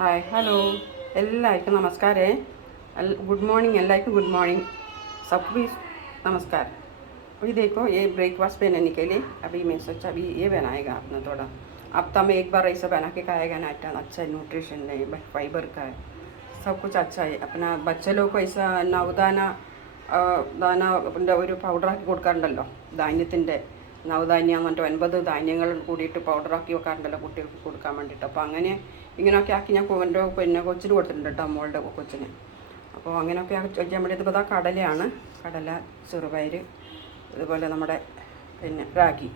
Hi hello എല്ലാവർക്കും നമസ്കാരേ good morning എല്ലാവർക്കും good morning सबको नमस्कार। अभी देखो ये ब्रेकफास्ट बनाने के लिए अभी मैं सोचा अभी ये बनाएगा अपना थोड़ा हफ्ता में एक बार ऐसा बना के खाएगा ना अच्छा न्यूट्रिशन है फाइबर का है सब कुछ अच्छा है। अपना बच्चे लोग को ऐसा നവദാന ദാന ഒരു പൗഡറാക്കി കൊടുക്കാറുണ്ടല്ലോ ധാന്യത്തിൻ്റെ നവധാന്യം എന്നിട്ട് 9 ധാന്യങ്ങൾ കൂടിയിട്ട് പൗഡറാക്കി വെക്കാറുണ്ടല്ലോ കുട്ടികൾക്ക് കൊടുക്കാൻ വേണ്ടിയിട്ട്. അപ്പോൾ അങ്ങനെ ഇങ്ങനെയൊക്കെ ആക്കി ഞാൻ എൻ്റെ കൊച്ചിന് കൊടുത്തിട്ടുണ്ട് കേട്ടോ, മോളുടെ കൊച്ചിന്. അപ്പോൾ അങ്ങനെയൊക്കെ ചെയ്യാൻ വേണ്ടി ഇപ്പോൾ കടലയാണ്, കടല, ചെറുപയർ, അതുപോലെ നമ്മുടെ റാഗി,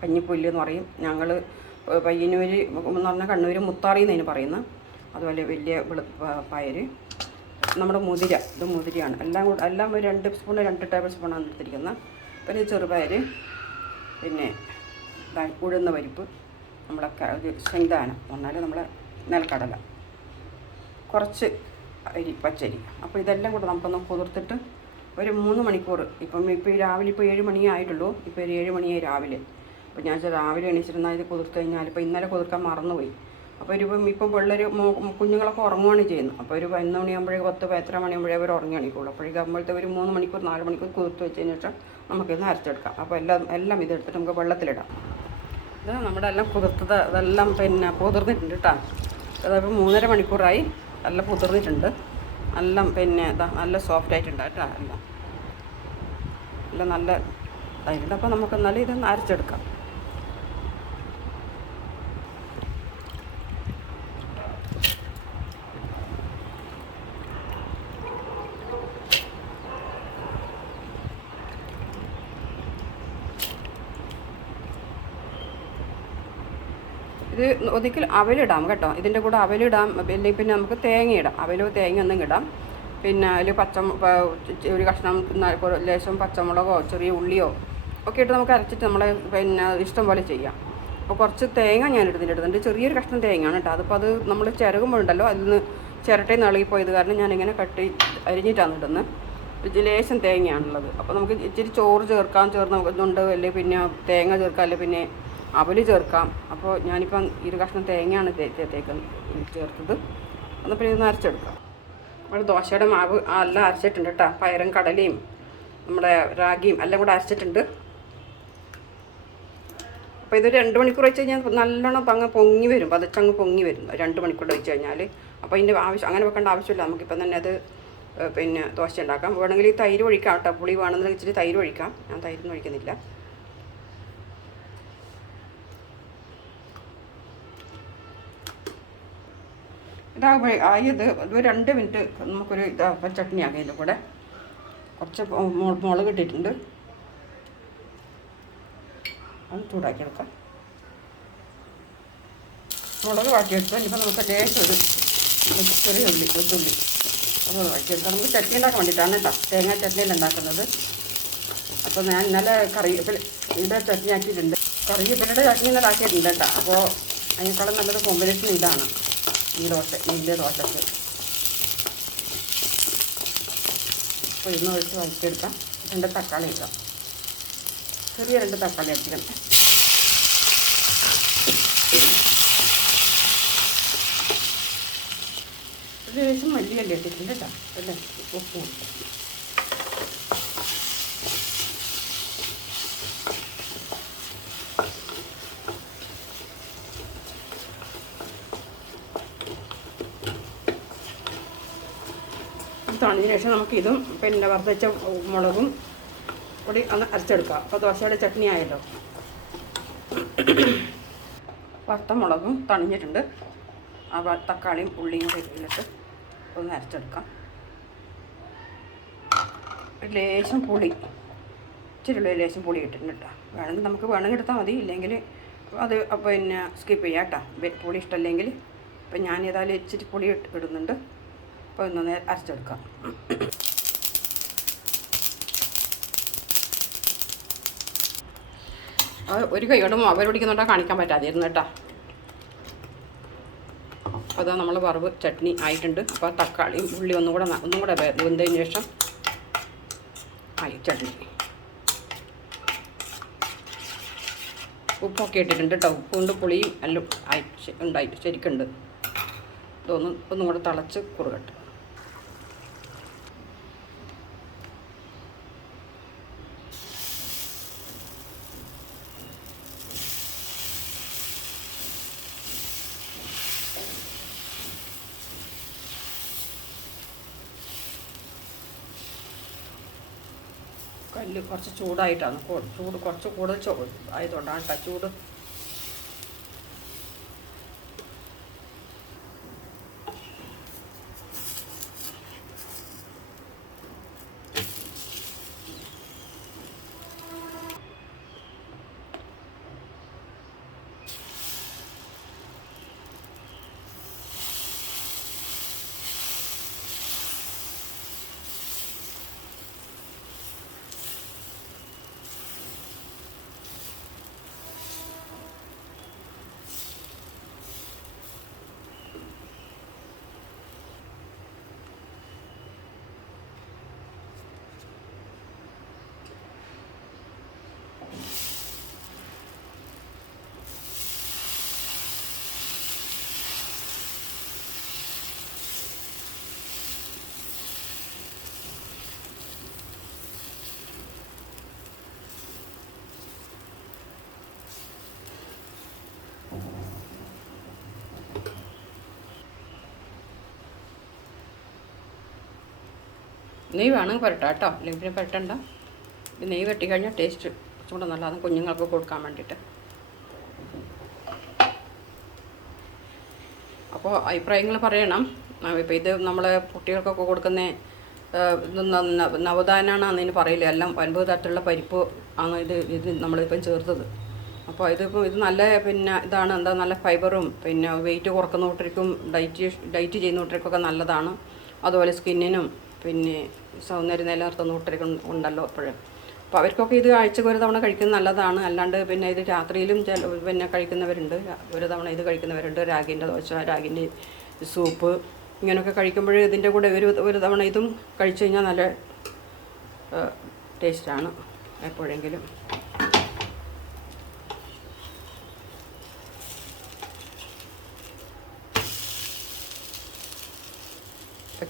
കഞ്ഞിപ്പുല്ല് എന്ന് പറയും ഞങ്ങൾ പയ്യന്നൂർ എന്ന് പറഞ്ഞാൽ കണ്ണൂർ മുത്താറി എന്നതിന് പറയുന്നത്. അതുപോലെ വലിയ പയർ, നമ്മുടെ മുതിര, ഇത് മുതിരയാണ്. എല്ലാം ഒരു 2 ടേബിൾ സ്പൂണാണ് എടുത്തിരിക്കുന്നത്. പിന്നെ ചെറുപയർ, പിന്നെ ഉഴുന്ന പരിപ്പ്, നമ്മളെ ശങ്കാനം പറഞ്ഞാൽ നമ്മളെ നെൽക്കടല, കുറച്ച് പച്ചരി. അപ്പോൾ ഇതെല്ലാം കൂടെ നമുക്കൊന്ന് കുതിർത്തിട്ട് ഒരു 3 മണിക്കൂർ ഇപ്പോൾ രാവിലെ 7 മണിയേ ആയിട്ടുള്ളൂ. ഇപ്പോൾ ഒരു 7 മണിയായി രാവിലെ. അപ്പോൾ ഞാൻ രാവിലെ എണീച്ചിരുന്നാൽ ഇത് കുതിർത്ത് കഴിഞ്ഞാൽ ഇപ്പോൾ ഇന്നലെ കുതിർക്കാൻ മറന്നുപോയി. അപ്പോൾ ഇപ്പം പിള്ളേർ കുഞ്ഞുങ്ങളൊക്കെ ഉറങ്ങുകയാണ് ചെയ്യുന്നത്. അപ്പോൾ ഒരു 11 മണിയാകുമ്പോഴേക്ക് 10 മണിയാകുമ്പോഴേ അവർ ഉറങ്ങി എണീക്കുള്ളൂ. അപ്പോഴേക്കും ആകുമ്പോഴത്തെ ഒരു 3 മണിക്കൂർ 4 മണിക്കൂർ കുതിർത്ത് വെച്ചതിന് ശേഷം നമുക്കിന്ന് അരച്ചെടുക്കാം. അപ്പോൾ എല്ലാം ഇതെടുത്തിട്ട് നമുക്ക് വെള്ളത്തിലിടാം. ഇത് നമ്മുടെ എല്ലാം കുതിർത്തത് അതെല്ലാം കുതിർന്നിട്ടുണ്ട് കേട്ടോ. അതപ്പോൾ 3.5 മണിക്കൂറായി, എല്ലാം കുതിർന്നിട്ടുണ്ട്. എല്ലാം നല്ല സോഫ്റ്റ് ആയിട്ടുണ്ട് കേട്ടോ. എല്ലാം നല്ല ഇതായിട്ടുണ്ട്. അപ്പോൾ നമുക്ക് എന്നാലും ഇതൊന്ന് അരച്ചെടുക്കാം. ഇത് ഒരിക്കൽ അവലിടാം കേട്ടോ, ഇതിൻ്റെ കൂടെ അവലിടാം. അല്ലെങ്കിൽ പിന്നെ നമുക്ക് തേങ്ങ ഇടാം, അവലോ തേങ്ങ ഒന്നും ഇടാം. പിന്നെ അതിൽ ഒരു കഷ്ണം ലേശം പച്ചമുളകോ ചെറിയ ഉള്ളിയോ ഒക്കെ ഇട്ട് നമുക്ക് അരച്ചിട്ട് നമ്മളെ ഇഷ്ടം പോലെ ചെയ്യാം. അപ്പോൾ കുറച്ച് തേങ്ങ ഞാൻ ഇടുന്നുണ്ട്, ചെറിയൊരു കഷ്ണം തേങ്ങയാണ് കേട്ടോ. അത് നമ്മൾ ചിരകുമ്പോഴുണ്ടല്ലോ അതിൽ നിന്ന് ചിരട്ടയിൽ നിന്ന് ഇളകിപ്പോയത് കാരണം ഞാനിങ്ങനെ അരിഞ്ഞിട്ടാണ് ഇടുന്നത്. ലേശം തേങ്ങയാണുള്ളത്. അപ്പോൾ നമുക്ക് ഇച്ചിരി ചോറ് ചേർന്നുണ്ട്, അല്ലെങ്കിൽ പിന്നെ തേങ്ങ ചേർക്കാം, അല്ലെങ്കിൽ പിന്നെ അവൽ ചേർക്കാം. അപ്പോൾ ഞാനിപ്പം 2 കഷ്ണം തേങ്ങയാണ് ചേർത്തത്. എന്നാൽ പിന്നെ ഇതൊന്ന് അരച്ചെടുക്കാം. നമ്മൾ ദോശയുടെ മാവ് എല്ലാം അരച്ചിട്ടുണ്ട് കേട്ടോ. പയറും കടലയും നമ്മുടെ റാഗിയും എല്ലാം കൂടെ അരച്ചിട്ടുണ്ട്. അപ്പോൾ ഇതൊരു 2 മണിക്കൂർ വെച്ച് കഴിഞ്ഞാൽ നല്ലോണം പൊങ്ങി വരും, പതച്ചങ്ങ് പൊങ്ങി വരും 2 മണിക്കൂർ വെച്ച് കഴിഞ്ഞാൽ. അപ്പോൾ അതിൻ്റെ അങ്ങനെ വെക്കേണ്ട ആവശ്യമില്ല, നമുക്കിപ്പം തന്നെ അത് ദോശ ഉണ്ടാക്കാം. വേണമെങ്കിൽ ഈ തൈര് ഒഴിക്കാം കേട്ടോ, പുളി വേണമെന്നുണ്ടെങ്കിൽ ഇച്ചിരി തൈര് ഒഴിക്കാം. ഞാൻ തൈരൊന്നും ഒഴിക്കുന്നില്ല. ഇത് ഒരു 2 മിനിറ്റ് നമുക്കൊരു ചട്നി ആക്കാം. ഇതിൻ്റെ കൂടെ കുറച്ച് മുളക് ഇട്ടിട്ടുണ്ട്, അത് ചൂടാക്കിയെടുക്കാം. മുളക് വാട്ടിയെടുത്താൽ ഇനിയിപ്പോൾ നമുക്ക് ലേശം ഒരു ചെറിയ വെളുത്തുള്ളി അത് വാട്ടിയെടുക്കാം. നമുക്ക് ചട്നി ഉണ്ടാക്കാൻ വേണ്ടിയിട്ടാണ് കേട്ടോ, തേങ്ങ ചട്നിയിൽ ഉണ്ടാക്കുന്നത്. അപ്പോൾ ഞാൻ ഇന്നലെ കറിവേപ്പില ചട്നി ആക്കിയിട്ടുണ്ട്, കറിവേപ്പിലയുടെ ചട്നി ഇന്നലെ ആക്കിയിട്ടുണ്ട് കേട്ടോ. അപ്പോൾ അതിനേക്കാളും നല്ലത് കോമ്പിനേഷൻ ഇതാണ്, ഈ നെല്ല് ദോശക്ക്. അപ്പോൾ ഇന്ന് ഒഴിച്ച് വഴറ്റിയെടുക്കാം. 2 തക്കാളി ഇടാം, ചെറിയ 2 തക്കാളി അടിക്കണം. ലേശം മല്ലിയല്ലേ ഇട്ടിട്ടുണ്ട് കേട്ടോ, അല്ലേ ഉപ്പ്. തണുതിന് ശേഷം നമുക്കിതും വറുത്തച്ച മുളകും കൂടി ഒന്ന് അരച്ചെടുക്കാം. അപ്പോൾ ദോശയുടെ ചട്നി ആയല്ലോ. വറുത്ത മുളകും തണിഞ്ഞിട്ടുണ്ട്, ആ തക്കാളിയും ഉള്ളിയും കൂടി ഇട്ടിട്ട് ഒന്ന് അരച്ചെടുക്കാം. ലേശം പുളി, ഇച്ചിരി ലേശം പുളി ഇട്ടിട്ടുണ്ട് കേട്ടോ. വേണമെങ്കിൽ എടുത്താൽ മതി, ഇല്ലെങ്കിൽ അത് സ്കിപ്പ് ചെയ്യാം കേട്ടോ. പുളി ഇഷ്ടമല്ലെങ്കിൽ അപ്പം ഞാൻ ഏതായാലും ഇച്ചിരി പുളി ഇടുന്നുണ്ട്. അപ്പോൾ ഇന്ന് അരച്ചെടുക്കാം. ഒരു കൈയോടും അവർ പിടിക്കുന്നുണ്ടോ കാണിക്കാൻ പറ്റാതിരുന്നു കേട്ടോ. അപ്പോൾ നമ്മൾ വറവ് ചട്നി ആയിട്ടുണ്ട്. അപ്പോൾ തക്കാളിയും ഉള്ളി ഒന്നും കൂടെ വെന്തതിന് ശേഷം ആയി ചട്നി. ഉപ്പൊക്കെ ഇട്ടിട്ടുണ്ട് കേട്ടോ. ഉപ്പുണ്ട്, പുളിയും എല്ലാം ഉണ്ടായിട്ട് ശരിക്കുണ്ട്. ഒന്നും കൂടെ തിളച്ച് കുറുകട്ടെ. കല്ല് കുറച്ച് ചൂടായിട്ടാണ്, ചൂട് കുറച്ച് കൂടുതൽ ആയതുകൊണ്ടാണ് കേട്ടോ ചൂട്. നെയ്യ് വേണമെങ്കിൽ പുരട്ടാം കേട്ടോ, അല്ലെങ്കിൽ പിന്നെ പുരട്ടണ്ട. നെയ്യ് വെട്ടിക്കഴിഞ്ഞാൽ ടേസ്റ്റ് കുറച്ചും കൂടെ നല്ലതാണ് കുഞ്ഞുങ്ങൾക്ക് കൊടുക്കാൻ വേണ്ടിയിട്ട്. അപ്പോൾ അഭിപ്രായങ്ങൾ പറയണം. ഇപ്പോൾ ഇത് നമ്മൾ കുട്ടികൾക്കൊക്കെ കൊടുക്കുന്ന നവധാനാണ് അതിന് പറയില്ല, എല്ലാം 9 തരത്തിലുള്ള പരിപ്പ് ആണ് ഇത് നമ്മളിപ്പം ചേർത്തത്. അപ്പോൾ ഇത് നല്ല പിന്നെ ഇതാണ്, എന്താ നല്ല ഫൈബറും പിന്നെ വെയിറ്റ് കുറക്കുന്ന കൂട്ടർക്കും ഡയറ്റ് ചെയ്യുന്ന കൂട്ടർക്കൊക്കെ നല്ലതാണ്. അതുപോലെ സ്കിന്നിനും പിന്നെ സൗന്ദര്യം നിലനിർത്തുന്ന കൂട്ടർക്കും ഉണ്ടല്ലോ എപ്പോഴും. അപ്പോൾ അവർക്കൊക്കെ ഇത് ആഴ്ചക്ക് ഒരു തവണ കഴിക്കുന്നത് നല്ലതാണ്. അല്ലാണ്ട് പിന്നെ ഇത് രാത്രിയിലും പിന്നെ കഴിക്കുന്നവരുണ്ട്, ഒരു തവണ ഇത് കഴിക്കുന്നവരുണ്ട്. രാഗിൻ്റെ ദോശ, രാഗിൻ്റെ സൂപ്പ് ഇങ്ങനെയൊക്കെ കഴിക്കുമ്പോൾ ഇതിൻ്റെ കൂടെ ഒരു തവണ ഇതും കഴിച്ചു കഴിഞ്ഞാൽ നല്ല ടേസ്റ്റാണ് എപ്പോഴെങ്കിലും.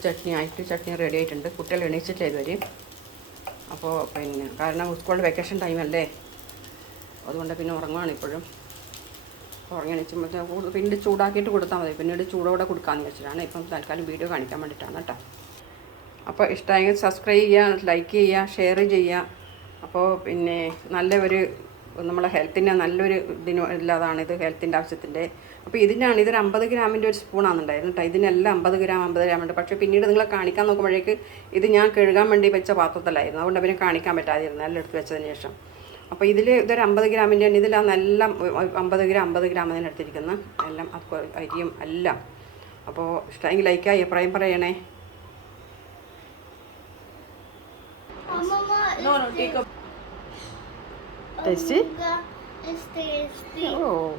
ചട്നി റെഡി ആയിട്ടുണ്ട്. കുട്ടികൾ എണീച്ചിട്ടില്ല ഇതുവരെ. അപ്പോൾ പിന്നെ കാരണം സ്കൂളിൻ്റെ വെക്കേഷൻ ടൈമല്ലേ, അതുകൊണ്ട് പിന്നെ ഉറങ്ങുകയാണ് ഇപ്പോഴും. ഉറങ്ങി എണീച്ചുമ്പോൾ പിന്നീട് ചൂടാക്കിയിട്ട് കൊടുത്താൽ മതി, പിന്നീട് ചൂടോടെ കൊടുക്കാമെന്ന് വെച്ചിട്ടാണ്. ഇപ്പം തൽക്കാലം വീഡിയോ കാണിക്കാൻ വേണ്ടിയിട്ടാണ് കേട്ടോ. അപ്പോൾ ഇഷ്ടമായെങ്കിൽ സബ്സ്ക്രൈബ് ചെയ്യുക, ലൈക്ക് ചെയ്യുക, ഷെയർ ചെയ്യുക. അപ്പോൾ പിന്നെ നല്ലൊരു നമ്മളെ ഹെൽത്തിൻ്റെ നല്ലൊരു ഇല്ലാതാണിത്, ഹെൽത്തിൻ്റെ ആവശ്യത്തിൻ്റെ. അപ്പോൾ ഇതൊരു 50 ഗ്രാമിൻ്റെ ഒരു സ്പൂണാണെന്നുണ്ടായിരുന്നു കേട്ടോ. ഇതിനെല്ലാം 50 ഗ്രാം ഉണ്ട്. പക്ഷേ പിന്നീട് നിങ്ങളെ കാണിക്കാൻ നോക്കുമ്പോഴേക്ക് ഇത് ഞാൻ കഴുകാൻ വേണ്ടി വെച്ച പാത്രത്തിലായിരുന്നു, അതുകൊണ്ട് അവന് കാണിക്കാൻ പറ്റാതിരുന്നു എല്ലാം എടുത്ത് വെച്ചതിന് ശേഷം. അപ്പോൾ ഇതൊരു 50 ഗ്രാമിൻ്റെ ആണ്. ഇതിലാണെല്ലാം 50 ഗ്രാം തന്നെ എടുത്തിരിക്കുന്നത്, എല്ലാം അരിയും എല്ലാം. അപ്പോൾ ഇഷ്ടമെങ്കിൽ ലൈക്കായി അഭിപ്രായം പറയണേ. Tasty? It's tasty. Oh.